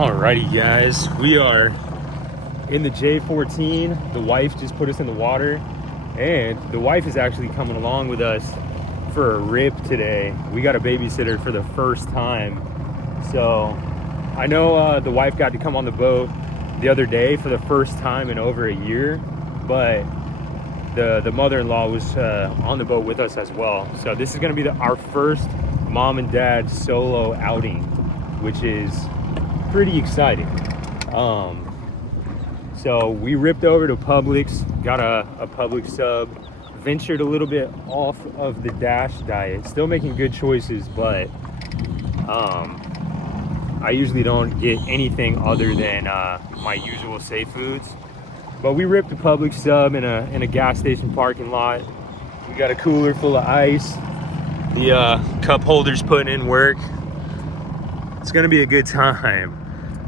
Alrighty guys, we are in the J14. The wife just put us in the water, and the wife is actually coming along with us for a rip today. We got a babysitter for the first time. So I know the wife got to come on the boat the other day for the first time in over a year, but the mother-in-law was on the boat with us as well. So this is going to be our first mom and dad solo outing, which is pretty exciting. So we ripped over to Publix, got a Publix sub, ventured a little bit off of the Dash diet, still making good choices, but I usually don't get anything other than my usual safe foods. But we ripped a Publix sub in a gas station parking lot. We got a cooler full of ice. The cup holder's putting in work. It's gonna be a good time.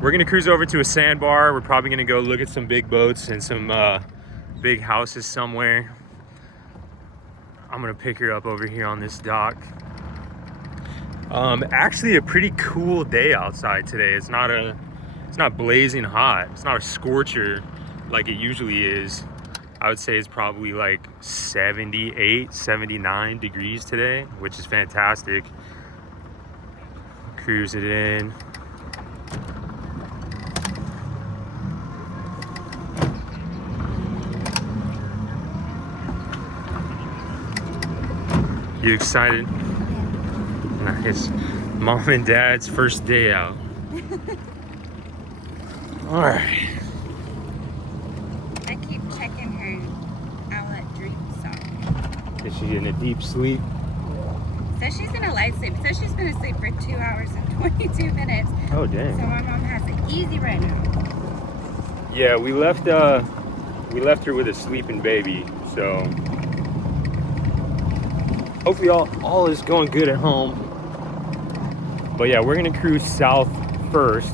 We're gonna cruise over to a sandbar. We're probably gonna go look at some big boats and some big houses somewhere. I'm gonna pick her up over here on this dock. Actually a pretty cool day outside today. It's not blazing hot. It's not a scorcher like it usually is. I would say it's probably like 78, 79 degrees today, which is fantastic. Cruise it in. You excited? Nice. Mom and dad's first day out. All right. I keep checking her outlet dream song. Is she in a deep sleep? Says she's in a light sleep. Says she's been asleep for 2 hours and 22 minutes. Oh, dang. So my mom has it easy right now. Yeah, we left her with a sleeping baby, so hopefully all is going good at home. But yeah, we're gonna cruise south first,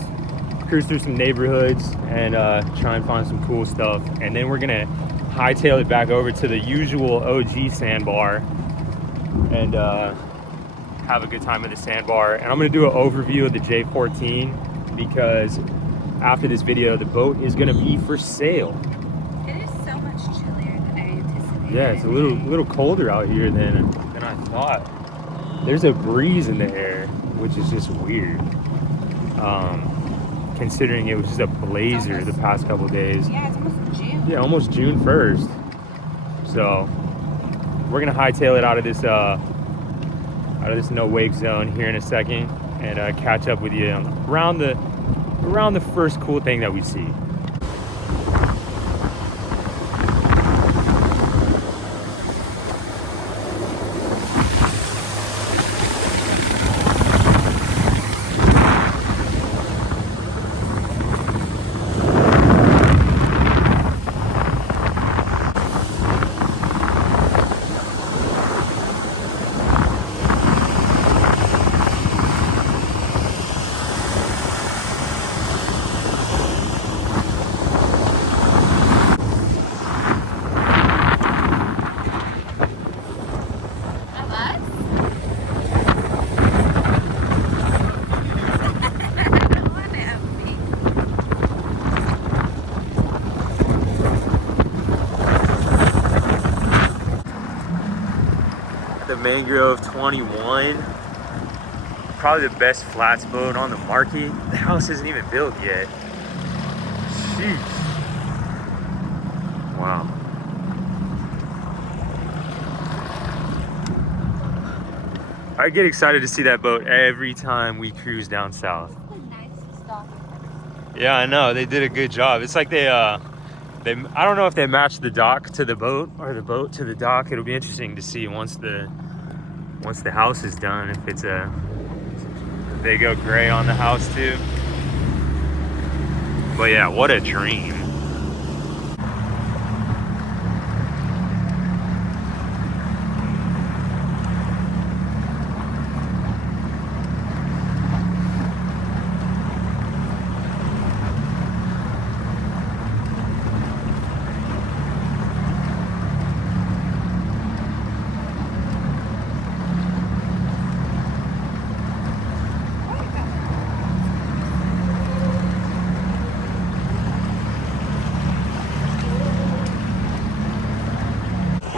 cruise through some neighborhoods and try and find some cool stuff, and then we're gonna hightail it back over to the usual OG sandbar and have a good time at the sandbar. And I'm gonna do an overview of the J14 because after this video the boat is gonna be for sale. It is so much chillier than I anticipated. Yeah, it's a little colder out here than I thought. There's a breeze in the air, which is just weird. Considering it was just a blazer the past couple of days. Yeah, it's almost June. Yeah, almost June 1st. So we're gonna hightail it out of this no wake zone here in a second and catch up with you around the first cool thing that we see. The Mangrove 21, probably the best flats boat on the market. The house isn't even built yet. Sheesh. Wow. I get excited to see that boat every time we cruise down south. That's the nicest dock I've ever Yeah, I know. They did a good job. It's like they I don't know if they matched the dock to the boat or the boat to the dock. It'll be interesting to see once the house is done, if they go gray on the house too. But yeah, what a dream.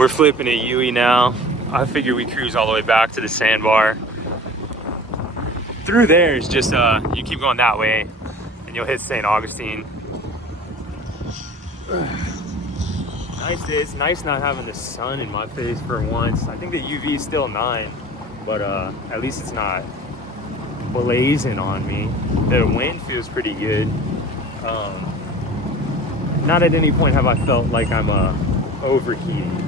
We're flipping at Yui now. I figure we cruise all the way back to the sandbar. Through there is just, you keep going that way and you'll hit St. Augustine. Nice day. It's nice not having the sun in my face for once. I think the UV is still 9, but at least it's not blazing on me. The wind feels pretty good. Not at any point have I felt like I'm overheating.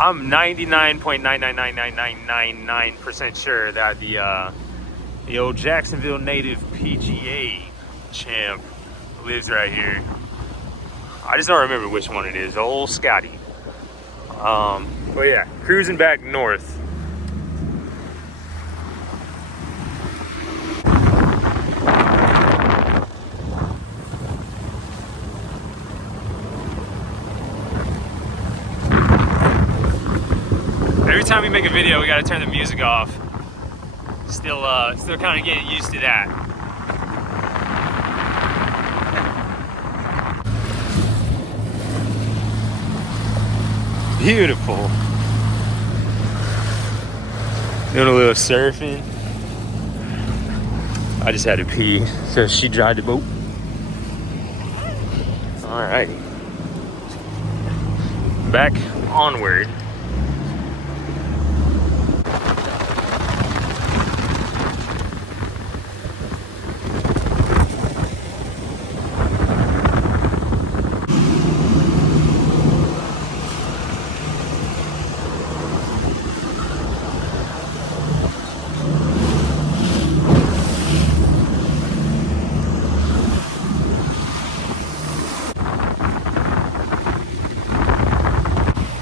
I'm 99.9999999% sure that the old Jacksonville native PGA champ lives right here. I just don't remember which one it is. Old Scotty. But yeah, cruising back north. Every time we make a video, we gotta turn the music off. Still kind of getting used to that. Beautiful. Doing a little surfing. I just had to pee, so she dried the boat. Alrighty. Back onward.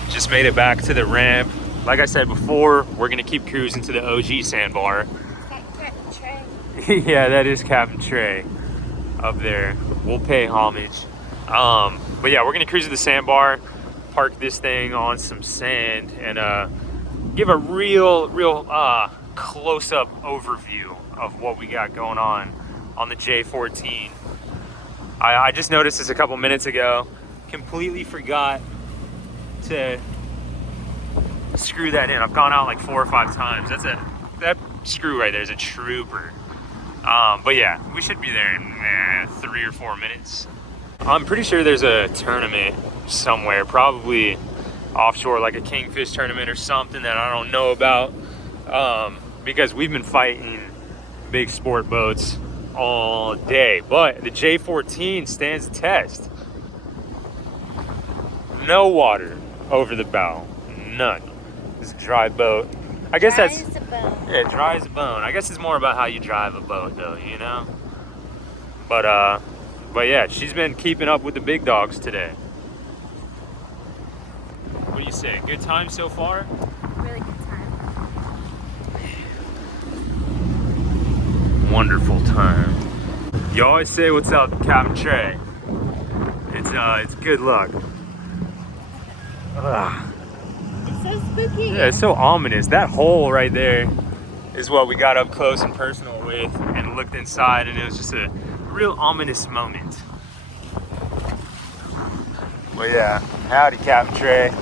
Just made it back to the ramp. Like I said before, we're gonna keep cruising to the OG sandbar. Captain Trey. Yeah, that is Captain Trey up there. We'll pay homage. But yeah, we're gonna cruise to the sandbar, park this thing on some sand, and give a real close-up overview of what we got going on the J14. I just noticed this a couple minutes ago. Completely forgot to screw that in. I've gone out like 4 or 5 times. That screw right there is a trooper. But yeah, we should be there in 3 or 4 minutes. I'm pretty sure there's a tournament somewhere, probably offshore, like a kingfish tournament or something that I don't know about, because we've been fighting big sport boats all day. But the J14 stands the test. No water over the bow, none. It's a dry boat. I guess Dry that's as a bone. yeah, dry as a bone. I guess it's more about how you drive a boat, though, you know. But yeah, she's been keeping up with the big dogs today. What do you say? Good time so far? Really good time. Wonderful time. You always say what's up, Captain Trey. It's good luck. Ugh. It's so spooky. Yeah, it's so ominous. That hole right there is what we got up close and personal with and looked inside, and it was just a real ominous moment. Well, yeah, howdy, Captain Trey.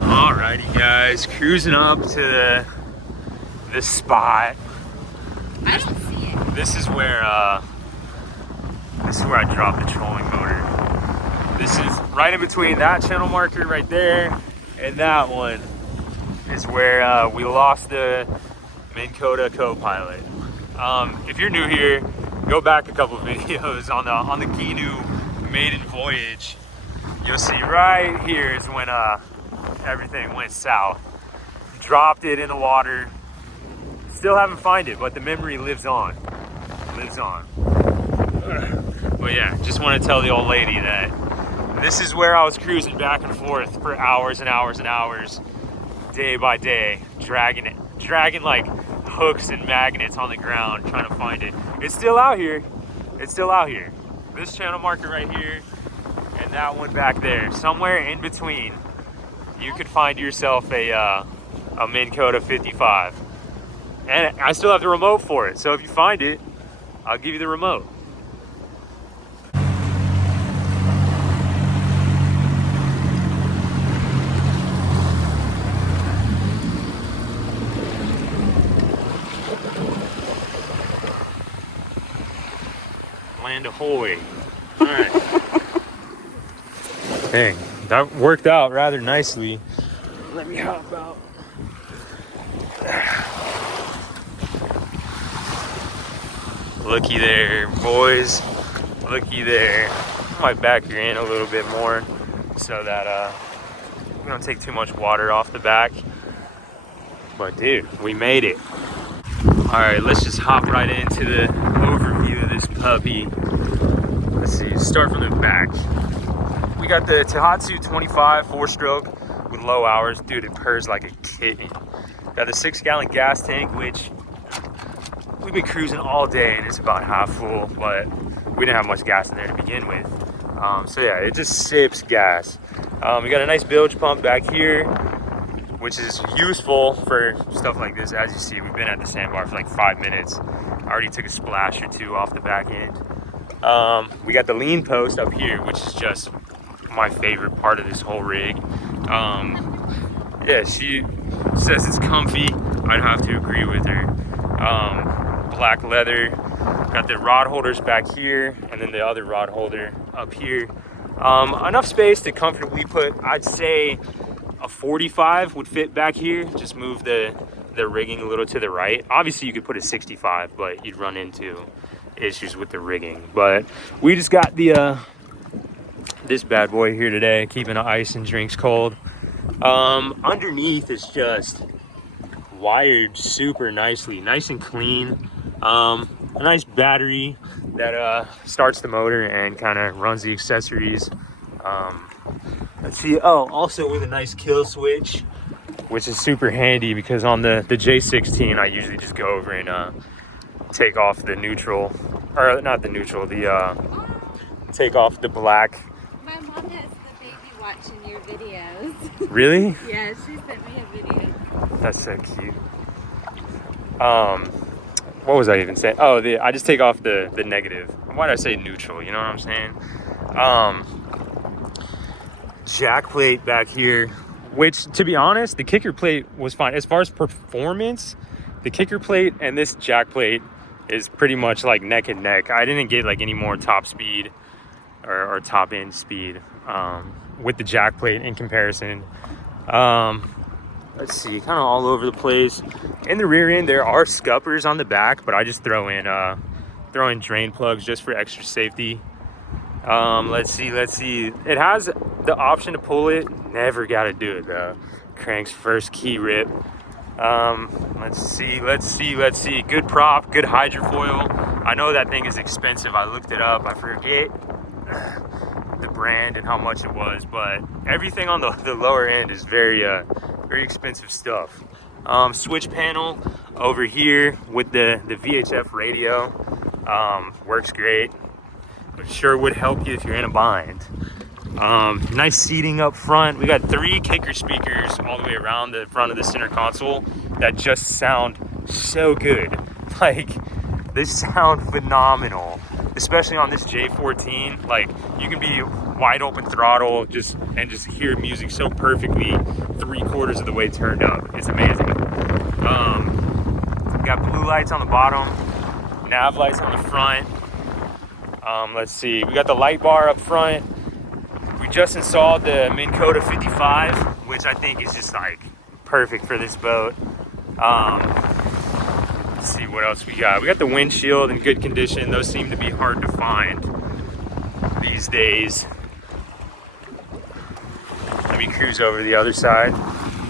Alrighty, guys, cruising up to this spot. I don't see it. This is where I dropped the trolling motor. This is right in between that channel marker right there and that one is where we lost the Minn Kota co-pilot. If you're new here, go back a couple videos on the Ginu maiden voyage. You'll see right here is when everything went south. Dropped it in the water. Still haven't found it, but the memory lives on. Lives on. But yeah, just want to tell the old lady that this is where I was cruising back and forth for hours and hours and hours, day by day, dragging like hooks and magnets on the ground, trying to find it. It's still out here. It's still out here. This channel marker right here and that one back there, somewhere in between, you could find yourself a Minn Kota 55. And I still have the remote for it. So if you find it, I'll give you the remote. Land ahoy. All right. Dang, that worked out rather nicely. Let me hop out. Looky there, boys. Looky there. I might back her in a little bit more so that we don't take too much water off the back. But dude, we made it. All right, let's just hop right into the overview of this puppy. Let's see, start from the back. We got the Tohatsu 25 4-stroke with low hours. Dude, it purrs like a kitten. Got the 6-gallon gas tank, which we've been cruising all day and it's about half full, but we didn't have much gas in there to begin with. So yeah, it just sips gas. We got a nice bilge pump back here, which is useful for stuff like this. As you see, we've been at the sandbar for like 5 minutes. I already took a splash or two off the back end. We got the lean post up here, which is just my favorite part of this whole rig. Yeah, she says it's comfy. I'd have to agree with her. Black leather. Got the rod holders back here, and then the other rod holder up here. Enough space to comfortably put, I'd say, a 45 would fit back here. Just move the rigging a little to the right. Obviously, you could put a 65, but you'd run into issues with the rigging. But we just got the this bad boy here today, keeping the ice and drinks cold. Underneath is just wired super nicely, nice and clean. A nice battery that starts the motor and kind of runs the accessories. Let's see. Oh, also with a nice kill switch, which is super handy because on the J14 I usually just go over and take off the neutral, or not the neutral, the take off the black. My mom has the baby watching your videos. Really? Yeah, she sent me a video. That's so cute. What was I even saying? Oh, I just take off the negative. Why did I say neutral? You know what I'm saying? Jack plate back here, which, to be honest, the kicker plate was fine. As far as performance, the kicker plate and this jack plate is pretty much like neck and neck. I didn't get like any more top speed or top end speed with the jack plate in comparison. Let's see, kind of all over the place. In the rear end, there are scuppers on the back, but I just throw in drain plugs just for extra safety. Let's see. It has the option to pull it. Never got to do it though. Crank's first key rip. Let's see. Good prop, good hydrofoil. I know that thing is expensive. I looked it up. I forget the brand and how much it was, but everything on the lower end is very expensive stuff. Switch panel over here with the VHF radio. Works great. But sure would help you if you're in a bind. Nice seating up front. We got 3 kicker speakers all the way around the front of the center console that just sound so good. Like, they sound phenomenal, especially on this J14. Like, you can be wide open throttle and just hear music so perfectly 3/4 of the way turned up. It's amazing. Got blue lights on the bottom, nav lights on the front. Let's see, we got the light bar up front. We just installed the Minn Kota 55, which I think is just like perfect for this boat. Let's see what else we got. We got the windshield in good condition. Those seem to be hard to find these days. Let me cruise over to the other side.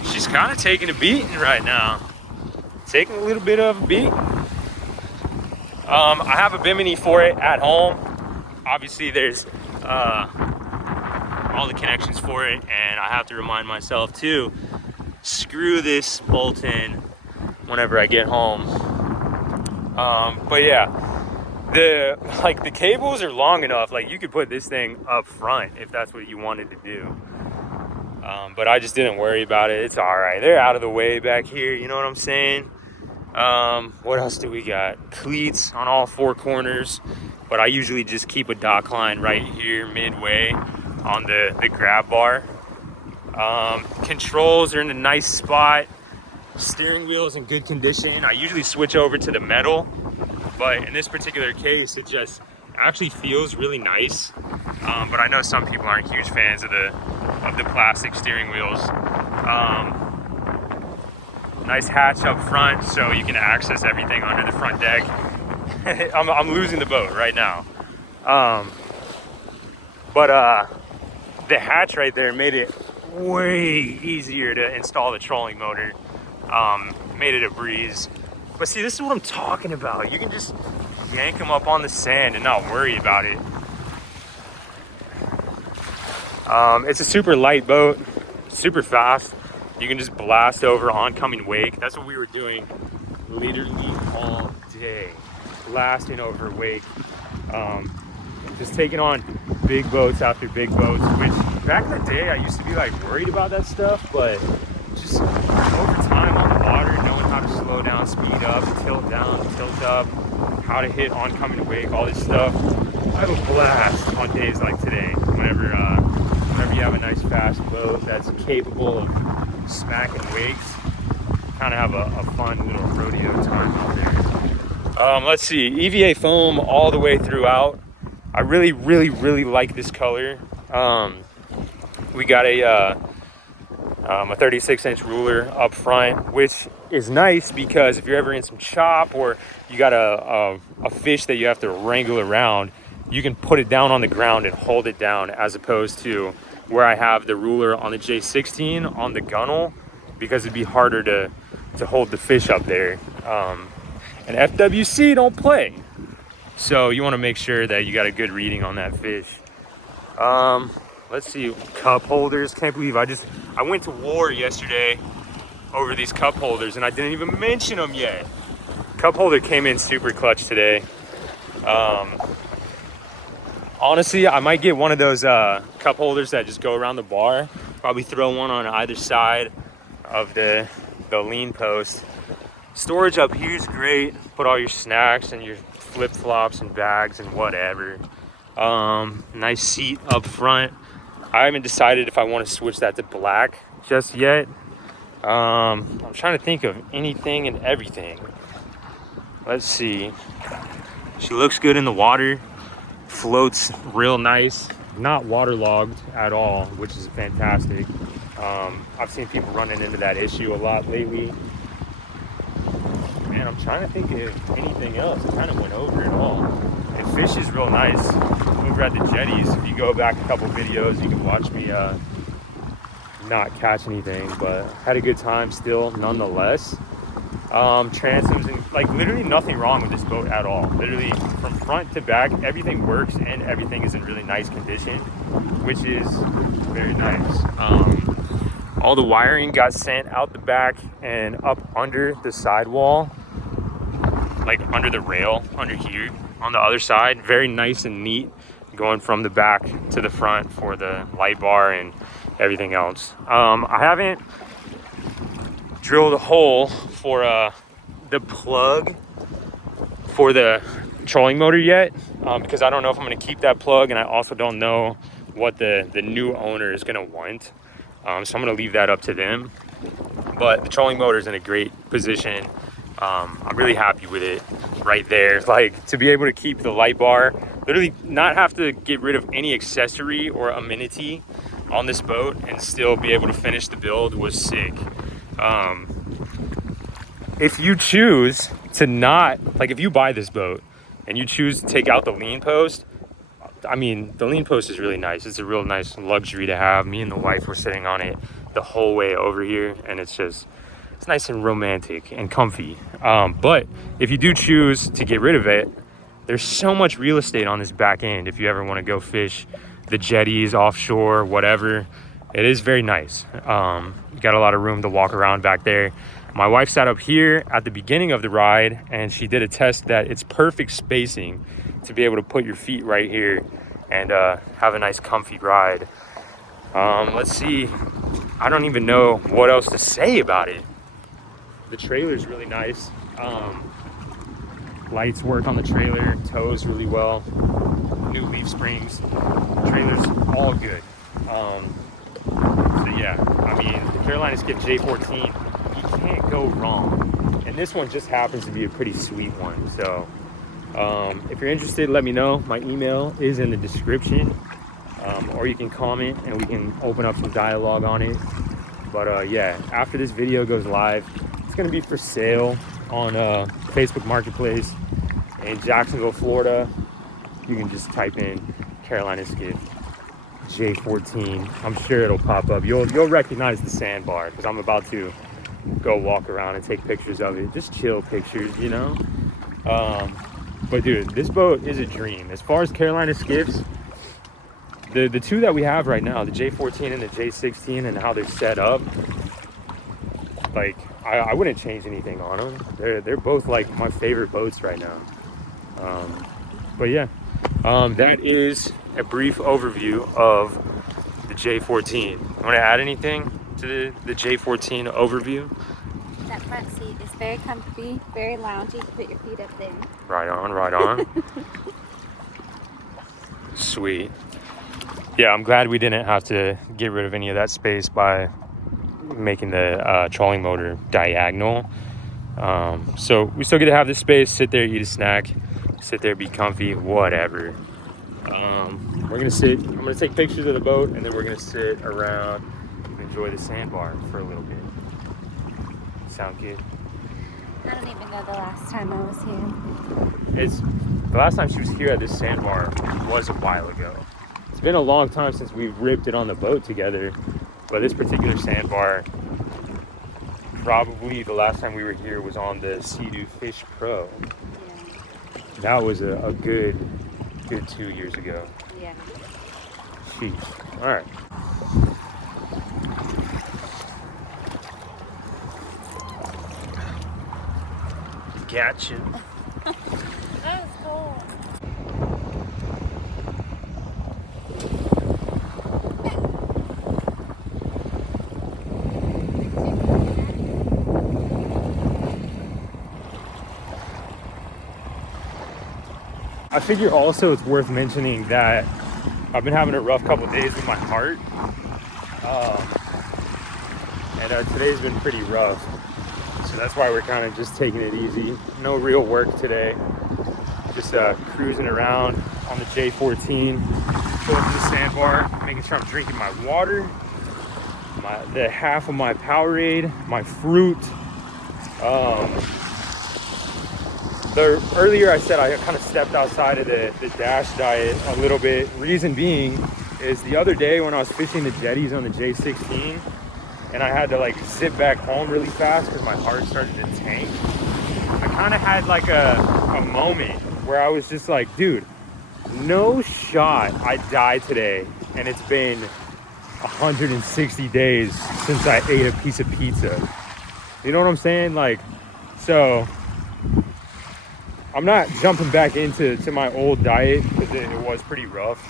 She's kind of taking a beating right now. Taking a little bit of a beat. I have a Bimini for it at home. Obviously there's all the connections for it, and I have to remind myself to screw this bolt in whenever I get home. But yeah, the cables are long enough, like you could put this thing up front if that's what you wanted to do. But I just didn't worry about it. It's all right. They're out of the way back here, you know what I'm saying? What else do we got? Cleats on all four corners, but I usually just keep a dock line right here midway on the grab bar. Controls are in a nice spot. Steering wheel is in good condition. I usually switch over to the metal, but in this particular case, it just actually feels really nice. But I know some people aren't huge fans of the plastic steering wheels. Nice hatch up front, so you can access everything under the front deck. I'm losing the boat right now. But the hatch right there made it way easier to install the trolling motor. Made it a breeze. But see, this is what I'm talking about. You can just yank them up on the sand and not worry about it. It's a super light boat, super fast. You can just blast over oncoming wake. That's what we were doing literally all day, blasting over wake. Just taking on big boats after big boats, which back in the day I used to be like worried about that stuff, but just over time on the water, knowing how to slow down, speed up, tilt down, tilt up, how to hit oncoming wake, all this stuff. I have a blast on days like today, whenever you have a nice fast boat that's capable of smacking wakes. Kind of have a fun little rodeo time out there. Let's see, EVA foam all the way throughout. I really, really, really like this color. We got a 36-inch ruler up front, which is nice because if you're ever in some chop or you got a fish that you have to wrangle around, you can put it down on the ground and hold it down, as opposed to where I have the ruler on the J14 on the gunnel, because it'd be harder to hold the fish up there. And FWC don't play. So you want to make sure that you got a good reading on that fish. Let's see, cup holders. Can't believe I went to war yesterday over these cup holders and I didn't even mention them yet. Cup holder came in super clutch today. Honestly, I might get one of those cup holders that just go around the bar. Probably throw one on either side of the lean post. Storage up here is great. Put all your snacks and your flip-flops and bags and whatever. Nice seat up front. I haven't decided if I want to switch that to black just yet. I'm trying to think of anything and everything. Let's see. She looks good in the water. Floats real nice. Not waterlogged at all, which is fantastic. I've seen people running into that issue a lot lately. Man, I'm trying to think of anything else. I kind of went over it all. It fishes real nice over at the jetties. If you go back a couple videos, you can watch me not catch anything, but had a good time still nonetheless. Transoms and like literally nothing wrong with this boat at all. Literally from front to back, everything works and everything is in really nice condition, which is very nice. All the wiring got sent out the back and up under the sidewall, like under the rail under here on the other side. Very nice and neat, going from the back to the front for the light bar and everything else. I haven't drilled a hole for the plug for the trolling motor yet, because I don't know if I'm going to keep that plug, and I also don't know what the new owner is going to want. So I'm going to leave that up to them. But the trolling motor is in a great position. I'm really happy with it right there. Like, to be able to keep the light bar, literally not have to get rid of any accessory or amenity on this boat and still be able to finish the build was sick. If you choose to not, like if you buy this boat and you choose to take out the lean post, I mean, the lean post is really nice. It's a real nice luxury to have. Me and the wife were sitting on it the whole way over here, and it's nice and romantic and comfy. But if you do choose to get rid of it, there's so much real estate on this back end. If you ever want to go fish the jetties, offshore, whatever, it is very nice. Got a lot of room to walk around back there. My wife sat up here at the beginning of the ride, and she did a test that it's perfect spacing to be able to put your feet right here and have a nice comfy ride. Let's see. I don't even know what else to say about it. The trailer's really nice. Lights work on the trailer, tows really well. New leaf springs, trailer's all good. So yeah, I mean, the Carolina Skiff J14, you can't go wrong. And this one just happens to be a pretty sweet one. So if you're interested, let me know. My email is in the description, or you can comment and we can open up some dialogue on it. But yeah, after this video goes live, it's gonna be for sale on Facebook Marketplace in Jacksonville, Florida. You can just type in Carolina Skiff J14. I'm sure it'll pop up. You'll recognize the sandbar because I'm about to go walk around and take pictures of it. Just chill pictures, you know. But dude, this boat is a dream. As far as Carolina Skiffs, the two that we have right now, the J14 and the J16, and how they're set up, like I wouldn't change anything on them. They're both like my favorite boats right now. But yeah, that is a brief overview of the J14. Want to add anything to the J14 overview? That front seat is very comfy, very loungy. You can put your feet up there. Right on, right on. Sweet. Yeah, I'm glad we didn't have to get rid of any of that space by making the trolling motor diagonal. So we still get to have this space, sit there, eat a snack, sit there, be comfy, whatever. We're gonna sit, I'm gonna take pictures of the boat, and then we're gonna sit around and enjoy the sandbar for a little bit. Sound good? I don't even know the last time I was here. It's the last time she was here at this sandbar was a while ago. It's been a long time since we've ripped it on the boat together, but this particular sandbar, probably the last time we were here was on the Sea-Doo Fish Pro. Yeah. That was a good 2 years ago. Yeah. Sheesh. All right. Gotcha. That was cool. I figure also it's worth mentioning that I've been having a rough couple days with my heart. And today's been pretty rough. So that's why we're kind of just taking it easy. No real work today. Just cruising around on the J14, pull up to the sandbar, making sure I'm drinking my water, the half of my Powerade, my fruit. Earlier I said I kind of stepped outside of the dash diet a little bit. Reason being is the other day when I was fishing the jetties on the J16 and I had to like zip back home really fast because my heart started to tank, I kind of had like a moment where I was just like, dude, no shot I die today and it's been 160 days since I ate a piece of pizza. You know what I'm saying? Like, so I'm not jumping back into my old diet because it was pretty rough.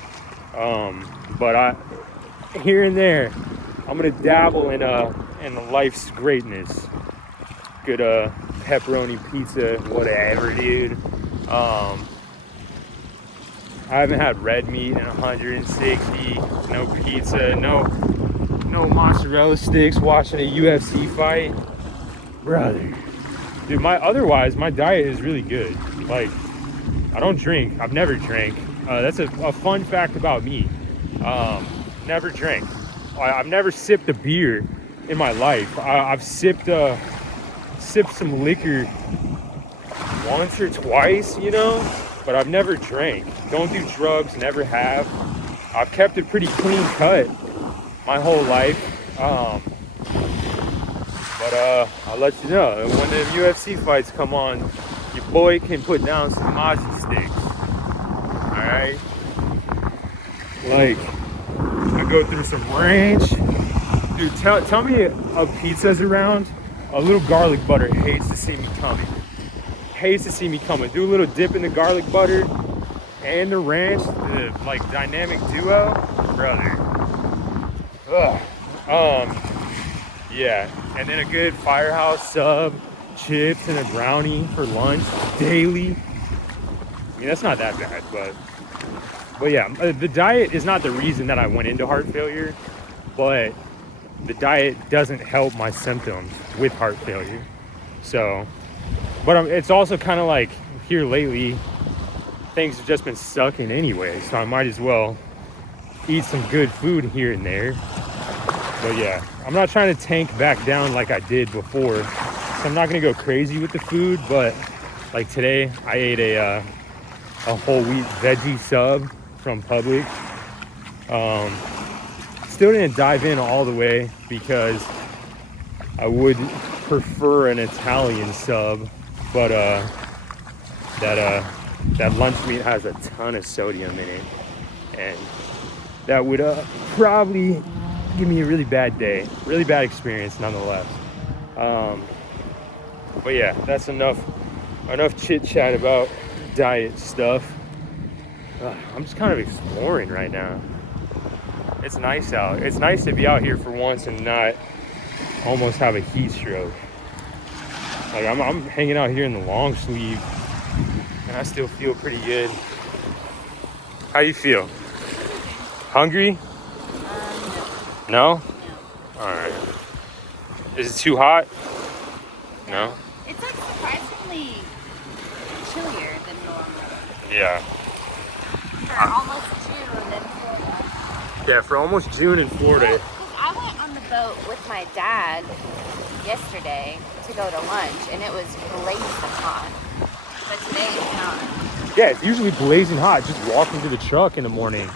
But here and there, I'm gonna dabble in life's greatness. Good pepperoni pizza, whatever, dude. I haven't had red meat in 160. No pizza, no mozzarella sticks. Watching a UFC fight, brother. Dude, otherwise my diet is really good. Like, I don't drink. I've never drank. That's a fun fact about me. Never drank. I've never sipped a beer in my life. I've sipped some liquor once or twice, you know, but I've never drank. Don't do drugs, never have. I've kept it pretty clean cut my whole life. But I'll let you know, when the UFC fights come on, your boy can put down some Mozzie sticks. Alright? Like, I go through some ranch. Dude, tell me a pizza's around, a little garlic butter hates to see me coming. Hates to see me coming. Do a little dip in the garlic butter and the ranch, the like dynamic duo, brother. Ugh. Yeah. and then a good Firehouse sub, chips, and a brownie for lunch daily. I mean, that's not that bad, but yeah, the diet is not the reason that I went into heart failure, but the diet doesn't help my symptoms with heart failure. So, but it's also kind of like here lately, things have just been sucking anyway, so I might as well eat some good food here and there. But yeah, I'm not trying to tank back down like I did before, so I'm not gonna go crazy with the food. But like today, I ate a whole wheat veggie sub from Publix. Still didn't dive in all the way because I would prefer an Italian sub, but that lunch meat has a ton of sodium in it, and that would probably give me a really bad day, really bad experience nonetheless. But yeah, that's enough chit chat about diet stuff. I'm just kind of exploring right now. It's nice out. It's nice to be out here for once and not almost have a heat stroke. Like I'm hanging out here in the long sleeve and I still feel pretty good. How you feel? Hungry? No? No. All right. Is it too hot? No? It's like surprisingly chillier than normal. Yeah. For almost June in Florida. Yeah, for almost June in Florida. Because I went on the boat with my dad yesterday to go to lunch, and it was blazing hot. But today it's not. Yeah, it's usually blazing hot just walking to the truck in the morning.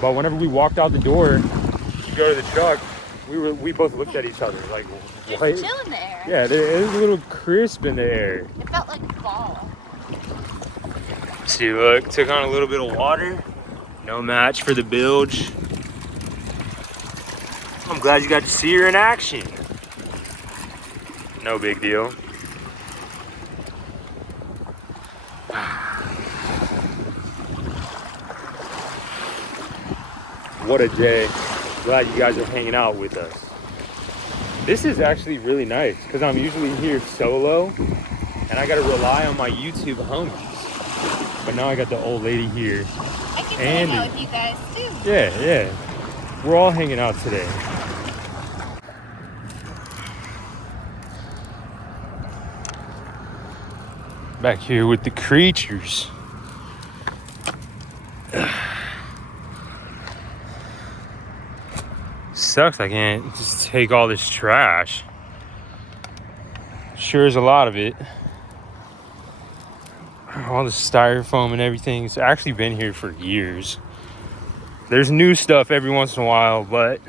But whenever we walked out the door to go to the truck, we both looked at each other like, Just what? chill in the air. Yeah, it was a little crisp in the air. It felt like fall. See, look, took on a little bit of water. No match for the bilge. I'm glad you got to see her in action. No big deal. What a day. Glad you guys are hanging out with us. This is actually really nice because I'm usually here solo and I got to rely on my YouTube homies. But now I got the old lady here. I can hang out with you guys too. Yeah. We're all hanging out today. Back here with the creatures. Sucks I can't just take all this trash. Sure is a lot of it. All the styrofoam and everything. It's actually been here for years. There's new stuff every once in a while, but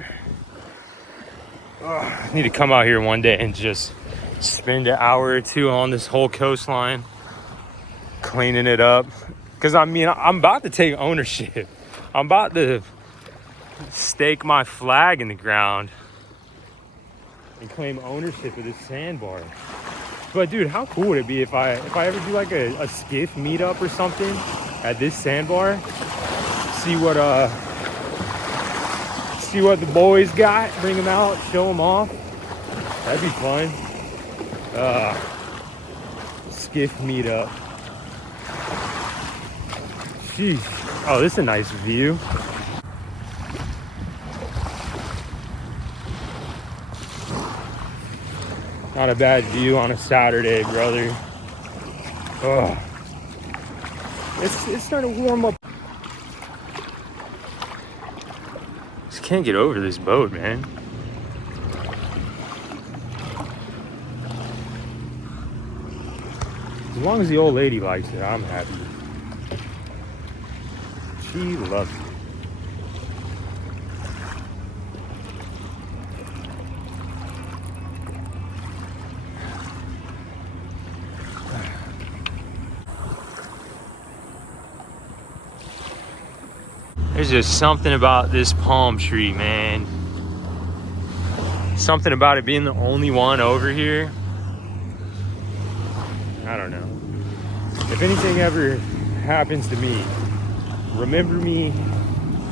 I need to come out here one day and just spend an hour or two on this whole coastline cleaning it up. Because I mean, I'm about to take ownership. I'm about to stake my flag in the ground and claim ownership of this sandbar. But dude, how cool would it be if I ever do like a skiff meetup or something at this sandbar? See what the boys got, bring them out, show them off. That'd be fun. Skiff meetup. Jeez. Oh, this is a nice view. Not a bad view on a Saturday, brother. Oh, it's starting to warm up. Just can't get over this boat, man. As long as the old lady likes it, I'm happy. She loves it. There's just something about this palm tree, man. Something about it being the only one over here. I don't know. If anything ever happens to me, remember me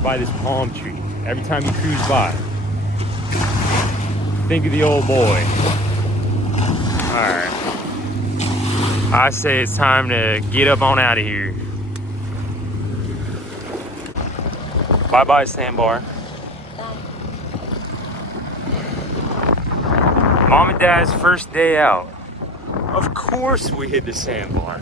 by this palm tree every time you cruise by. think of the old boy. All right. I say it's time to get up on out of here. Bye-bye, sandbar. Mom and Dad's first day out. Of course we hit the sandbar.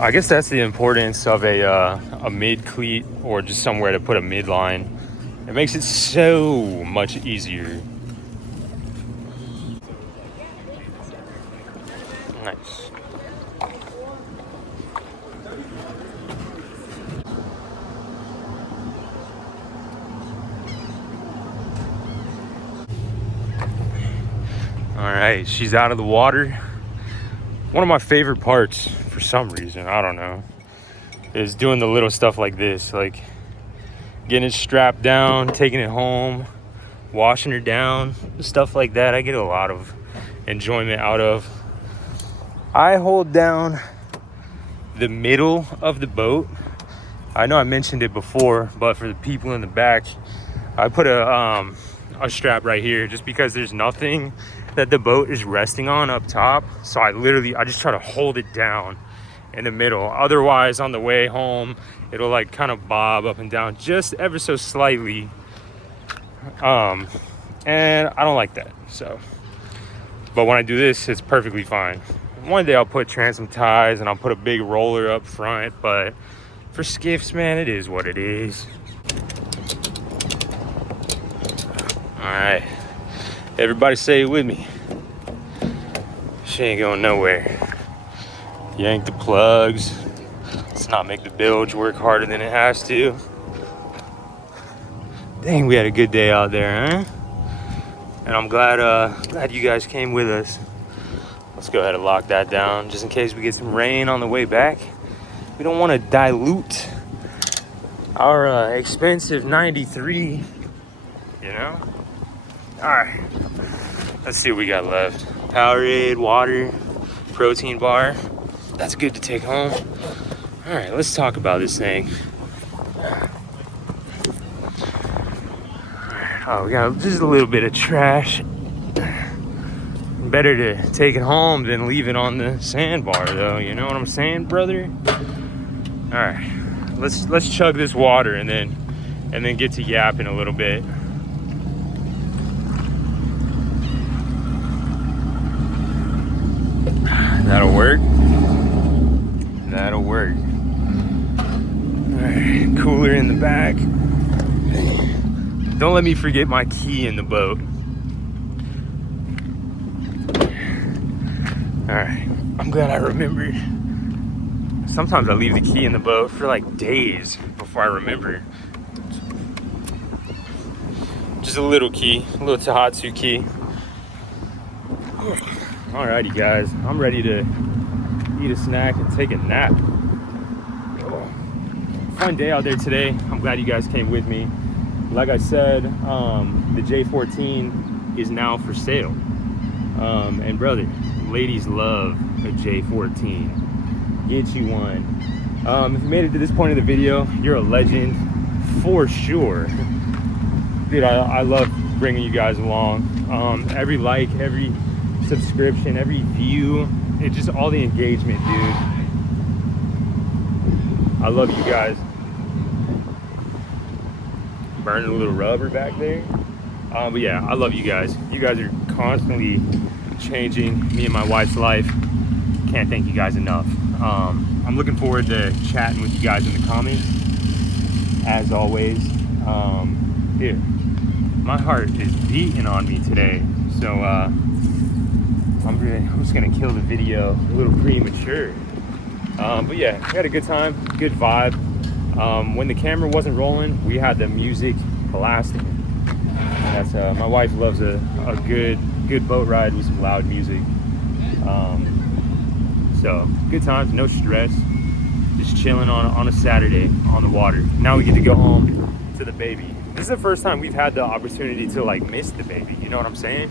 I guess that's the importance of a mid cleat or just somewhere to put a midline. It makes it so much easier. Nice. All right, she's out of the water. One of my favorite parts, for some reason, I don't know, is doing the little stuff like this, like getting it strapped down, taking it home, washing her down, stuff like that. I get a lot of enjoyment out of. I hold down the middle of the boat. I know I mentioned it before, but for the people in the back, I put a strap right here just because there's nothing that the boat is resting on up top. So I just try to hold it down in the middle. Otherwise, on the way home, it'll like kind of bob up and down just ever so slightly. And I don't like that. So, but when I do this, it's perfectly fine. One day I'll put transom ties and I'll put a big roller up front, but for skiffs, man, it is what it is. All right, everybody say it with me. She ain't going nowhere. Yank the plugs. Let's not make the bilge work harder than it has to. Dang, we had a good day out there, huh? And I'm glad you guys came with us. Let's go ahead and lock that down just in case we get some rain on the way back. We don't want to dilute our expensive 93, you know? All right, let's see what we got left. Powerade, water, protein bar. That's good to take home. All right, let's talk about this thing. Oh, we got just a little bit of trash. Better to take it home than leave it on the sandbar, though. You know what I'm saying, brother? All right, let's chug this water and then get to yapping a little bit. That'll work. That'll work. All right, cooler in the back. Don't let me forget my key in the boat. All right, I'm glad I remembered. Sometimes I leave the key in the boat for like days before I remember. Just a little key, a little Tahatsu key. Alrighty guys, I'm ready to eat a snack and take a nap. Fun day out there today. I'm glad you guys came with me. Like I said, the J14 is now for sale. And brother, ladies love a J14. Get you one. If you made it to this point of the video, you're a legend for sure. Dude, I love bringing you guys along. Every like, every subscription, every view, it's just all the engagement, dude. I love you guys. Burning a little rubber back there. But yeah, I love you guys. You guys are constantly changing me and my wife's life. Can't thank you guys enough. I'm looking forward to chatting with you guys in the comments, as always. Dude, my heart is beating on me today, so I'm just gonna kill the video a little premature. But yeah, we had a good time, good vibe. When the camera wasn't rolling, we had the music blasting. That's my wife loves a good boat ride with some loud music. So good times, no stress, just chilling on a Saturday on the water. Now we get to go home to the baby. This is the first time we've had the opportunity to like miss the baby. You know what I'm saying?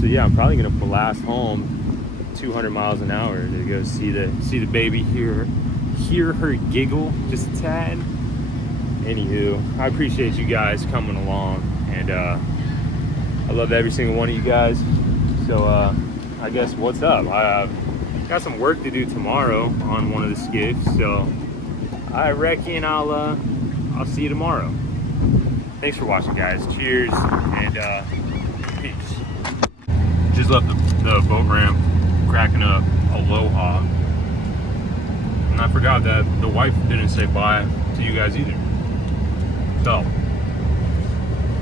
So yeah, I'm probably gonna blast home 200 miles an hour to go see the baby, hear her giggle just a tad. Anywho, I appreciate you guys coming along, and I love every single one of you guys. So I guess what's up? I got some work to do tomorrow on one of the skiffs, so I reckon I'll see you tomorrow. Thanks for watching, guys. Cheers and peace. Just left the boat ramp cracking up aloha, and I forgot that the wife didn't say bye to you guys either. So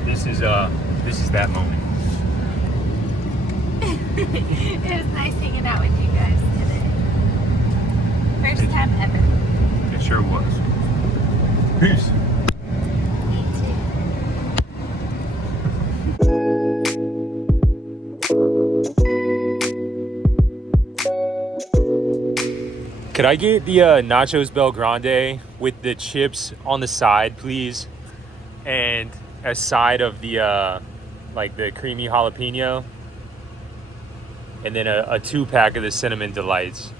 this is that moment. It was nice hanging out with you guys today. First time ever. It sure was. Peace. Me too. Could I get the nachos Bel Grande with the chips on the side, please? And a side of the like the creamy jalapeno, and then a 2-pack of the cinnamon delights.